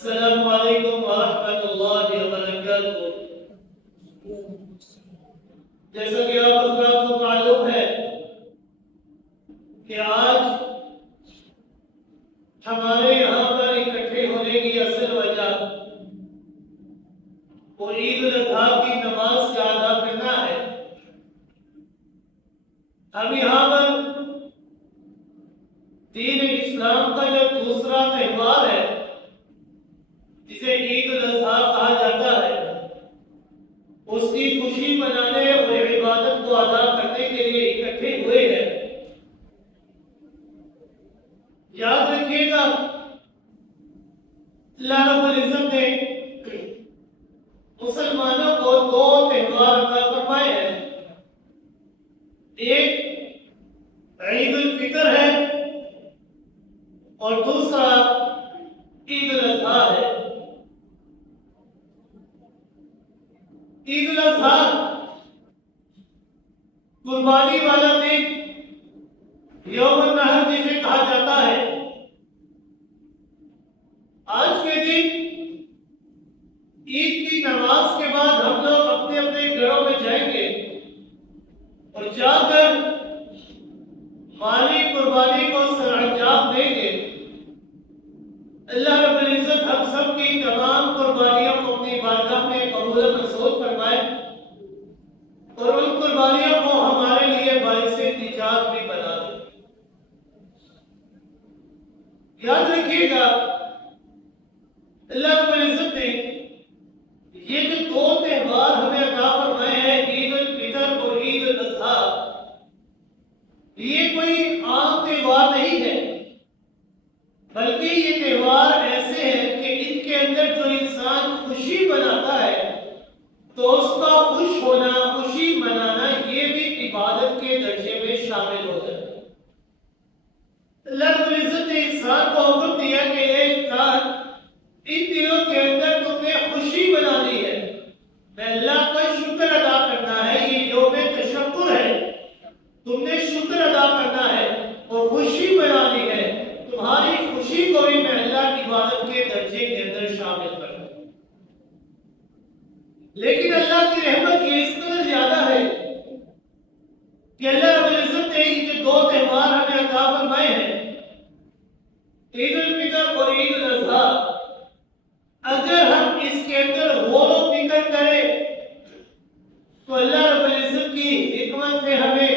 السلام علیکم ورحمۃ اللہ وبرکاتہ۔ جیسا کہ آپ حضرات کو معلوم ہے کہ آج ہمارے یہاں پر اکٹھے ہونے کی اصل وجہ وہ عید الاضحیٰ کی نماز کا ادا کرنا ہے۔ ہم یہاں پر دین اسلام کا جو دوسرا تہوار ہے جسے عید الاضحیٰ کہا جاتا ہے، اس کی خوشی منانے اور عبادت کو ادا کرنے کے لیے اکٹھے ہوئے ہیں۔ یاد رکھیے گا، اللہ رب العزت نے مسلمانوں کو دو تہوار عطا فرمائے ہیں۔ ایک عید الفطر ہے اور دوسرا عید الاضحیٰ ہے۔ عید الاضحیٰ قربانی والا دن، یوم النحر جسے کہا جاتا ہے۔ آج کے دن عید کی نماز کے بعد ہم لوگ اپنے اپنے گھروں میں جائیں گے اور جا کر مالی قربانی کو سر انجام دیں گے۔ اللہ رب العزت ہم سب کی تمام قربانیوں کو اپنی بارگاہ میں قبول و منظور فرمائے اور ان قربانیوں کو ہمارے لیے باعث نجات بھی بنا دے۔ یاد رکھیے گا، اللہ رب العزت نے یہ جو دو تہوار ہمیں عطا فرمائے ہیں، عید الفطر اور عید الاضحیٰ، یہ کوئی عام تہوار نہیں ہے، بلکہ یہ تہوار ایسے ہیں کہ ان کے اندر جو انسان خوشی مناتا ہے تو اس کا خوش ہونا، خوشی منانا، یہ بھی عبادت کے درجے میں شامل ہو جاتا ہے۔ اللہ رب العزت نے انسان کو حکم دیا کہ اے انسان، ان دنوں کے اندر تم نے خوشی منانی ہے، میں اللہ کا شکر ادا کرنا ہے، یہ یوم تشکر ہے، تم نے شکر ادا کرنا ہے اور خوشی منانی ہے۔ تمہاری خوشی کو بھی میں اللہ کی عبادت کے درجے کے اندر شامل کروں۔ لیکن اللہ کی رحمت یہ اس قدر زیادہ ہے کہ اللہ رب العزت نے یہ جو دو تہوار ہمیں عطا فرمائے ہیں، عید الفطر اور عید الاضحیٰ، اگر ہم اس کے اندر غور و فکر کریں تو اللہ رب العزت کی حکمت سے ہمیں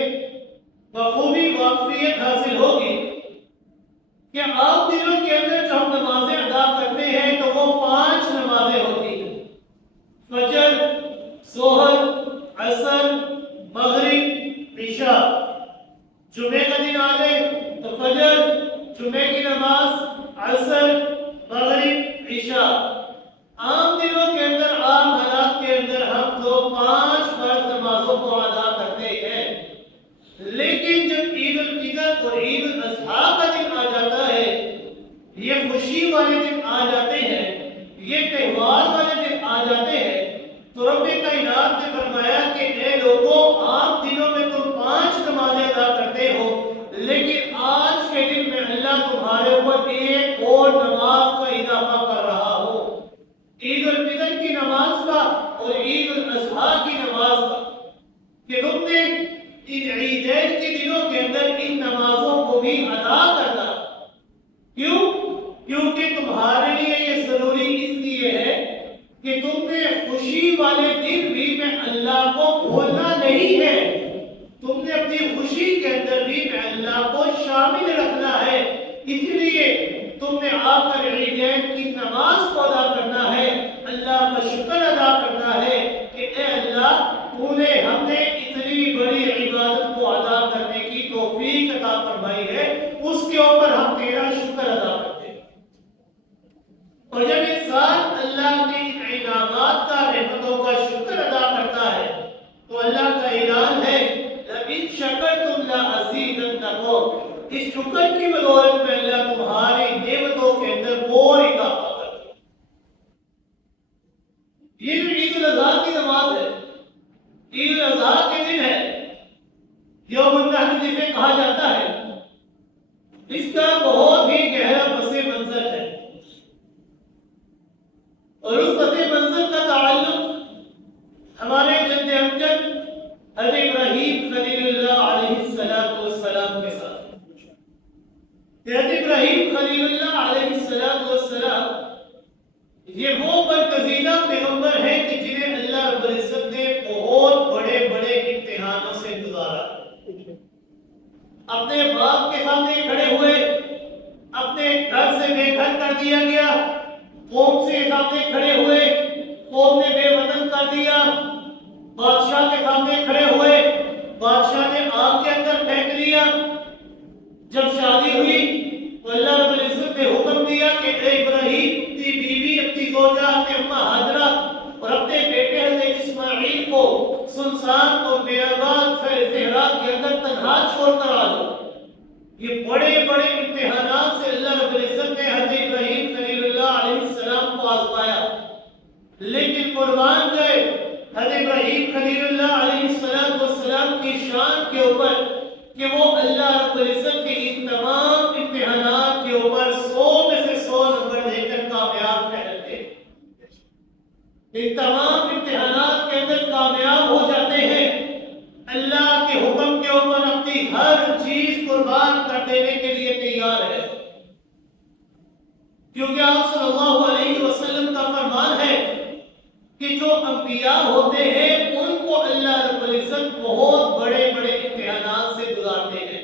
بخوبی واقفیت حاصل ہوگی کہ عام دنوں کے اندر جو ہم نمازیں ادا کرتے ہیں تو وہ 5 نمازیں ہوتی ہیں: فجر، ظہر، عصر، مغرب، عشاء۔ جمعے کا دن آ گئے تو فجر، جمعے کی نماز، عصر، مغرب، عشاء۔ عام دنوں کے اندر، عام حالات کے اندر ہم تو 5 فرض نمازوں کو ادا کرتے ہیں۔ لیکن جب عید الفطر اور عید الاضحیٰ کا دن آ جاتا ہے، یہ خوشی والے دن آ جاتے ہیں، یہ تہوار والے دن آ جاتے ہیں، تو رب کائنات نے فرمایا کہ اے لوگوں، عام دنوں میں تم 5 نمازیں ادا کرتے ہو، لیکن آج کے دن میں اللہ تمہارے اوپر ایک اور نماز کا اضافہ کر رہا ہوں، عید الفطر کی نماز کا اور عید الاضحیٰ کی نماز کا، کہ تم نے ان عیدین کے دنوں کے اندر ان نمازوں کو بھی ادا کرنا۔ کیوں؟ کیونکہ تمہارے لیے یہ ضروری اس لیے ہے کہ تم نے خوشی والے دن بھی میں اللہ کو بھولنا نہیں ہے، تم نے اپنی خوشی کے اندر بھی میں اللہ کو شامل رکھنا ہے۔ اس لیے تم نے آ کر عیدین کی نماز کو ادا کرنا ہے، اللہ کا شکر ادا کرنا ہے کہ اے اللہ، تو نے ہم نے اتنی بڑی عبادت کو ادا کرنے کی توفیق عطا فرمائی ہے، اس کے اوپر ہم تیرا شکر ادا کرتے ہیں۔ اور جب انسان اللہ کے انعامات کا، رحمتوں کا شکر ادا کرتا ہے تو اللہ کا اعلان ہے لَإِن شَكَرْتُمْ لَأَزِيدَنَّكُمْ، اس شکر کی بدولت میں اللہ تمہاری نعمتوں کے اندر اور اضافہ کرتا ہے۔ یہ جو عید الاضحیٰ کی نماز ہے، عید الاضحیٰ کے دن ہے، یوم النحر جسے کہا جاتا ہے، اس کا بہت ہی گہرا پس منظر ہے۔ ابراہیم خلیل اللہ علیہ السلام یہ وہ برگزیدہ پیغمبر ہیں کہ جنہیں اللہ رب العزت نے بہت بڑے بڑے امتحانوں سے گزارا. اپنے باپ کے سامنے کھڑے ہوئے، اپنے گھر سے بے گھر کر دیا گیا، قوم سے سامنے کھڑے ہوئے، قوم نے بے وطن کر دیا، بادشاہ کے سامنے کھڑے ہوئے، بادشاہ نے آگ کے اندر پھینک دیا. جب شادی ہوئی تو اللہ رب العزت نے حکم دیا کہ اے ابراہیم اپنی بیوی، اپنی زوجہ، اپنی اماں ہاجرہ اور اپنے بیٹے حضرت اسماعیل کو سنسان اور بیابان صحرا کے اندر تنہا چھوڑ کر آ دو. یہ بڑے بڑے امتحانات سے اللہ رب العزت نے حضرت ابراہیم خلیل اللہ علیہ السلام کو آزمایا، لیکن قربان گئے حضرت ابراہیم خلیل اللہ علیہ السلام کی شان کے اوپر کہ وہ اللہ رب العزت کے ان تمام امتحانات کے اوپر 100 میں سے 100 نمبر لے کر کامیاب ٹھہرتے ہیں. ان تمام امتحانات کے اندر کامیاب ہو جاتے ہیں. اللہ کے حکم کے اوپر اپنی ہر چیز قربان کر دینے کے لیے تیار ہے، کیونکہ آپ صلی اللہ علیہ وسلم کا فرمان ہے کہ جو انبیاء ہوتے ہیں ان کو اللہ رب العزت بہت بڑے بڑے امتحانات سے گزارتے ہیں.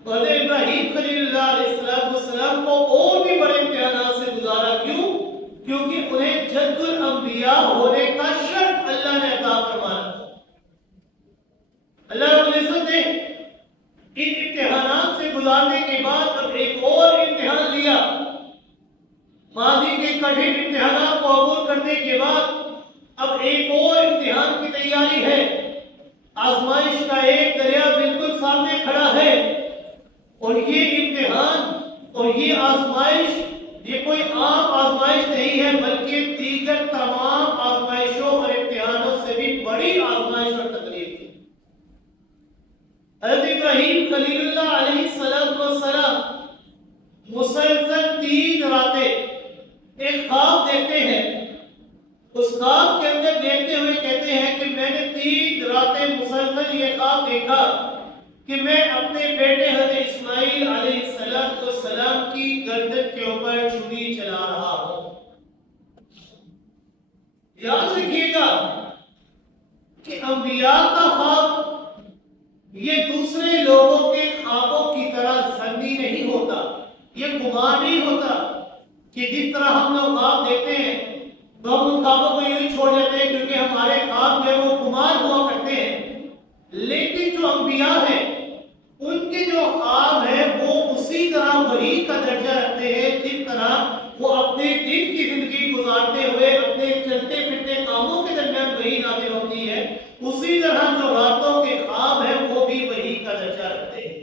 حضرت ابراہیم خلیل اللہ علیہ السلام کو اور بھی بڑے امتحانات سے گزارا. کیوں؟ کیونکہ انہیں جد الانبیاء ہونے کا شرف اللہ نے عطا فرمایا. اللہ رب العزت نے ان امتحانات سے گزارنے کے بعد اب ایک اور امتحان لیا. ماضی کے کٹھن امتحانات کو عبور کرنے کے بعد اب ایک اور امتحان کی تیاری ہے. آزمائش کا ایک دریا بالکل سامنے کھڑا ہے، اور یہ امتحان اور یہ آزمائش یہ کوئی عام آزمائش نہیں ہے، بلکہ دیگر تمام آزمائشوں اور امتحانوں سے بھی بڑی آزمائش اور تکلیف تھی. حضرت ابراہیم خلیل اللہ علیہ السلام مسلسل 3 راتیں ایک خواب دیکھتے ہیں. اس خواب کے اندر دیکھتے ہوئے کہتے ہیں کہ میں نے 3 راتیں مسلسل یہ خواب دیکھا کہ میں اپنے بیٹے حضرت اسماعیل علیہ السلام کی گردن کے اوپر چھری چلا رہا ہوں. یاد رکھیے گا کہ انبیاء کا خواب یہ دوسرے لوگوں کے خوابوں کی طرح ظنی نہیں ہوتا، یہ گمان نہیں ہوتا کہ جس طرح ہم لوگ خواب دیکھتے ہیں تو ہم ان خوابوں کو یوں چھوڑ دیتے ہیں کیونکہ ہمارے خواب جو ہے وہ گمان ہوا کرتے ہیں. لیکن جو انبیاء ہیں ان کے جو خواب ہیں وہ اسی طرح وحی کا درجہ رکھتے ہیں جس طرح وہ اپنے دن کی زندگی گزارتے ہوئے اپنے چلتے پھرتے کاموں کے درمیان وحی نازل ہوتی ہے، اسی طرح جو راتوں کے خواب ہیں وہ بھی وحی کا درجہ رکھتے ہیں.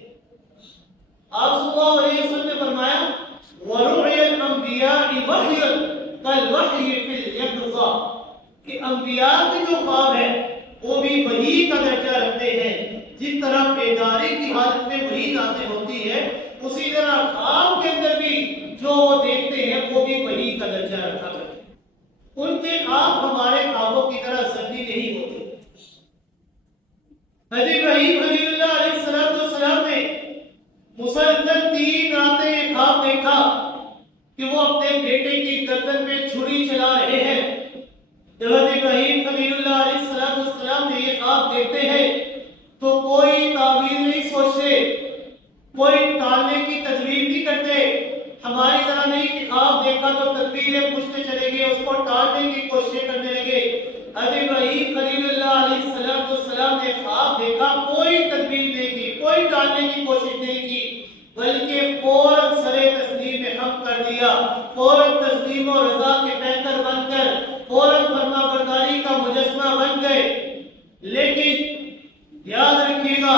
آپ صلی اللہ علیہ وسلم نے فرمایا وَرُعْيَ الْأَنْبِيَاءِ وَحْيًا كَالْوَحْيِ فِي الْيَقْظَةِ کہ انبیاء کے جو خواب ہیں وہ بھی وحی کا درجہ رکھتے ہیں. جس طرح بیداری کی حالت میں وحی نازل ہوتی ہے اسی طرح خواب کے اندر بھی جو وہ دیکھتے ہیں وہ بھی وحی کا درجہ رکھا کرتے ہیں. ان کے خواب ہمارے خوابوں کی طرح ظنی نہیں ہوتے. حضرت ابراہیم خلیل اللہ علیہ السلام نے مسلسل 3 راتیں خواب دیکھا کہ وہ اپنے بیٹے کی گردن پہ چھری چلا رہے ہیں. جب حضرت ابراہیم خلیل اللہ علیہ السلام نے یہ خواب دیکھتے ہیں تو کوئی تعبیر نہیں سوچتے، کوئی ٹالنے کی تدبیر نہیں کرتے. ہماری طرح نہیں کہ خواب دیکھا تو تدبیریں پوچھتے چلے گئے، اس کو ٹالنے کی کوششیں کرنے لگے. حضرت ابراہیم خلیل اللہ علیہ السلام نے خواب دیکھا، کوئی تدبیر نہیں کی، کوئی ٹالنے کی کوشش نہیں کی، بلکہ فوراً سرے تسلیم میں خم کر دیا، فوراً تسلیم و رضا کے پیکر بن کر فوراً فرما برداری کا مجسمہ بن گئے. لیکن یاد رکھیے گا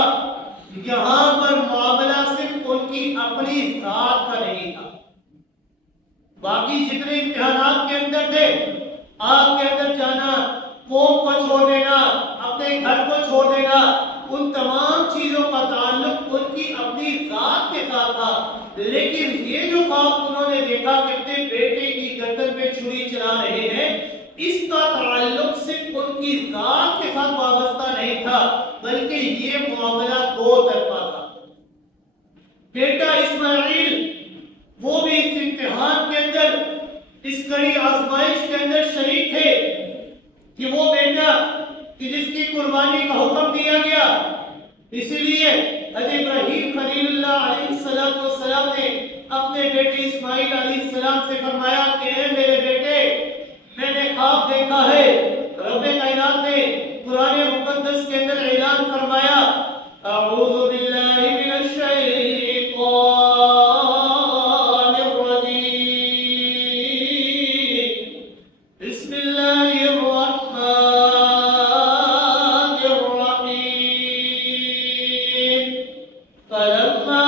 یہاں پر معاملہ صرف ان کی اپنی ذات کا نہیں تھا. باقی جتنے امتحانات کے اندر تھے، آگ کے اندر جانا، قوم کو چھوڑ دینا، اپنے گھر کو چھوڑ دینا، ان تمام چیزوں کا تعلق ان کی اپنی ذات کے ساتھ تھا. لیکن یہ جو خواب انہوں نے دیکھا کہ اپنے بیٹے کی گردن پہ چھری چلا رہے ہیں، اس کا تعلق صرف ان کی ذات کے ساتھ وابستہ نہیں تھا، بلکہ یہ معاملہ 2 طرفہ تھا. بیٹا اسماعیل اس کڑی آزمائش کے اندر شریک تھے کہ وہ بیٹا کہ جس کی قربانی کا حکم دیا گیا، اسی لیے حضرت ابراہیم خلیل اللہ علیہ السلام نے اپنے بیٹے اسماعیل علیہ السلام سے فرمایا کہ اے میرے بیٹے، میں نے خواب دیکھا ہے۔ رب کائنات نے قرآن مقدس کے اندر اعلان فرمایا، اعوذ باللہ من الشیطان الرجیم، بسم اللہ الرحمن الرحیم، فلما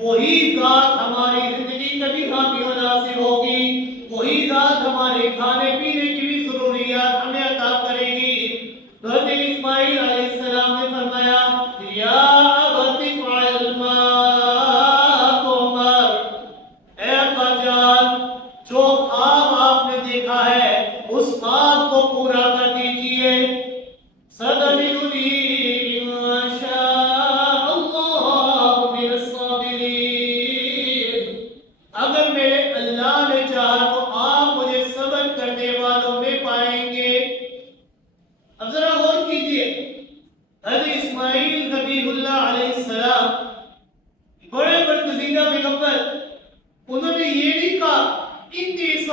وہی ذات ہماری زندگی کبھی حامی و ناصر ہوگی، وہی ذات ہمارے کھانے پینے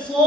100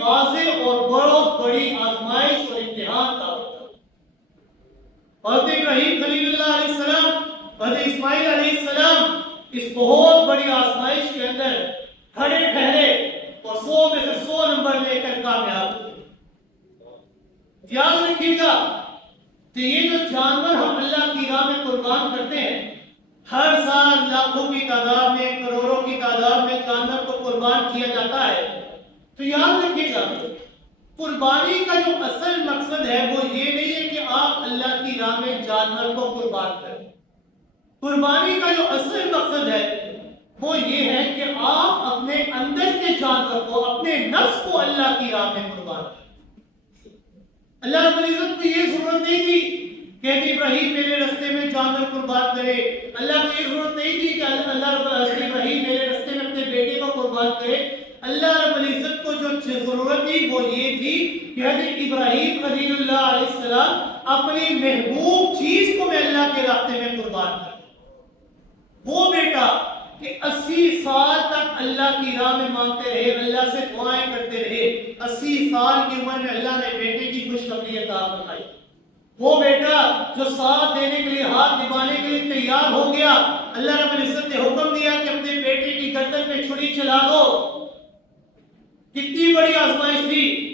واضح اور بہت بڑی آزمائش اور امتحان کا وقت تھا۔ حضرت ابراہیم خلیل اللہ علیہ السلام، حضرت اسماعیل علیہ السلام اس بہت بڑی آزمائش کے اندر کھڑے ٹھہرے اور 100 میں سے 100 نمبر لے کر کامیاب ہوئے۔ یاد رکھیے گا کہ یہ جو جانور ہم اللہ کی راہ میں قربان کرتے ہیں، ہر سال لاکھوں کی تعداد میں، کروڑوں کی تعداد میں جانور کو قربان کیا جاتا ہے۔ تو یاد رکھیے گا قربانی کا جو اصل مقصد ہے وہ یہ نہیں ہے کہ آپ اللہ کی راہ میں جانور کو قربان کریں۔ قربانی کا جو اصل مقصد ہے وہ یہ ہے کہ آپ اپنے اندر کے جانور کو، اپنے نفس کو اللہ کی راہ میں قربان کریں۔ اللہ رب العزت کو یہ ضرورت نہیں تھی کہ ابراہیم میرے رستے میں جانور قربان کرے، اللہ کو یہ ضرورت نہیں تھی کہ اللہ رب ابراہیم میرے رستے میں اپنے بیٹے کو قربان کرے۔ اللہ رب العزت کو جو ضرورت تھی وہ یہ تھی کہ حضرت ابراہیم خلیل اللہ علیہ السلام اپنی محبوب چیز کو میں اللہ کے راستے میں قربان کرے۔ وہ بیٹا کہ 80 سال تک اللہ کی راہ میں مانگتے رہے، اللہ سے دعائیں کرتے رہے، 80 سال کی عمر میں اللہ نے بیٹے کی خوشخبری عطا فرمائی۔ وہ بیٹا جو ساتھ دینے کے لیے، ہاتھ نبھانے کے لیے تیار ہو گیا، اللہ رب العزت نے حکم دیا کہ اپنے بیٹے کی گردن پہ چھری چلا دو۔ کتنی بڑی آزمائش تھی۔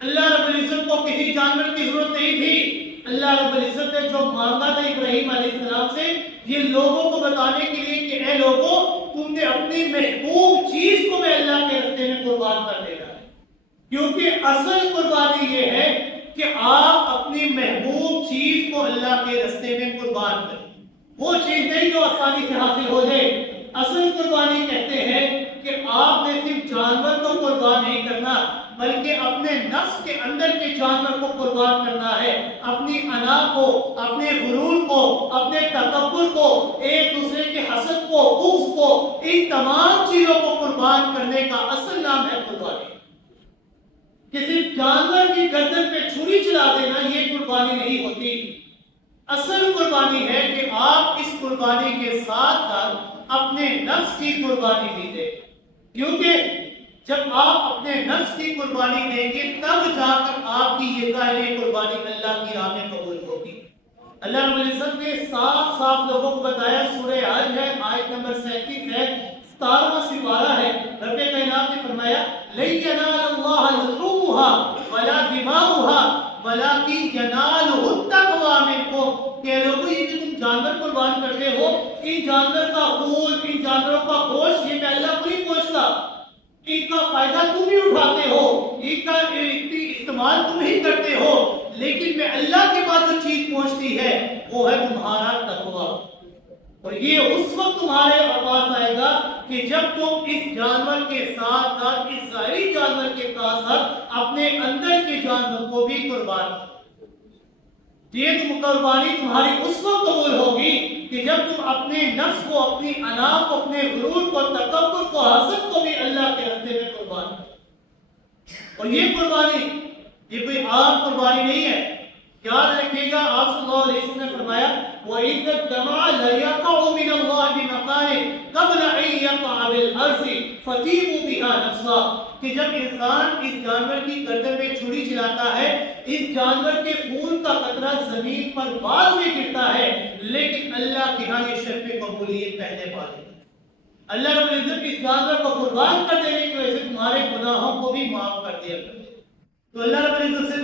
اللہ رب العزت کو کسی جانور کی ضرورت نہیں تھی۔ اللہ رب العزت نے جو مانگا تھا ابراہیم علیہ السلام سے، یہ لوگوں کو بتانے کے لیے کہ اے لوگوں، تم نے اپنی محبوب چیز کو میں اللہ کے راستے میں قربان کر دینا ہے۔ کیونکہ اصل قربانی یہ ہے کہ آپ اپنی محبوب چیز کو اللہ کے راستے میں قربان کریں۔ وہ چیز نہیں جو آسانی سے حاصل ہو جائے۔ اصل قربانی کہتے ہیں کہ آپ نے صرف جانور کو قربان نہیں کرنا، بلکہ اپنے نفس کے اندر کے جانور کو قربان کرنا ہے، اپنی انا کو، اپنے غرور کو، اپنے تکبر کو، ایک دوسرے کے حسد کو، بغض کو، ان تمام چیزوں کو قربان کرنے کا اصل نام ہے قربانی۔ کہ صرف جانور کی گردن پہ چھری چلا دینا یہ قربانی نہیں ہوتی۔ اصل قربانی ہے کہ آپ اس قربانی کے ساتھ ساتھ اپنے نفس کی قربانی بھی دیں، کیونکہ جب آپ اپنے نفس کی قربانی دیں گے تب جا کر آپ کی یہ ظاہری قربانی اللہ کی راہ میں قبول ہوگی۔ اللہ رب العزت نے صاف صاف لوگوں کو بتایا، سورہ حج ہے، آیت نمبر 37 ہے، 17واں سپارہ ہے۔ رب کائنات نے فرمایا لَن يَنَالَ اللَّهَ لُحُومُهَا وَلَا دِمَاؤُهَا وَلَكِنْ يَنَالُهُ التَّقْوَىٰ مِنكُمْ۔ کہ لوگوں یہ جو تم جانور قربان کرتے ہو، ان جانور کا خون، ان جانوروں کا گوشت یہ میں اللہ کو نہیں پوچھتا، ان کا فائدہ تم ہی اٹھاتے ہو، ان کا استعمال تم ہی کرتے ہو، لیکن میں اللہ کے پاس جو چیز پہنچتی ہے وہ ہے تمہارا تقویٰ۔ اور یہ اس وقت تمہارے پاس آئے گا کہ جب تم اس جانور کے ساتھ ساتھ، اس ظاہری جانور کے ساتھ ساتھ اپنے اندر کے جانور کو بھی قربان کرو۔ یہ قربانی تمہاری اس وقت قبول ہوگی کہ جب تم اپنے نفس کو، اپنی انا کو، اپنے غرور کو، تکبر کو، حسد کو بھی اللہ کے راستے میں قربان کرو۔ اور یہ قربانی یہ کوئی عام قربانی نہیں ہے۔ یاد رکھیے گا آپ صلی اللہ علیہ وسلم نے فرمایا وَإِذَا الدَّمَعَ لَيَقَعُ مِنَ اللَّهِ بِمَكَانٍ قَبْلَ أَن يَقَعَ بِالْأَرْضِ فَطِيبُوا بِهَا نَفْسًا۔ کہ جب انسان اس جانور کی گردن میں چھری چلاتا ہے، اس جانور کے خون کا قطرہ زمین پر بعد میں گرتا ہے، لیکن اللہ کے ہاں یہ شرف قبولیت پہلے پا لیتا ہے۔ اللہ رب العزت اس جانور کو قربان کر دینے کی وجہ سے تمہارے گناہوں کو بھی معاف کر دیا۔ تو اللہ رب العزت سے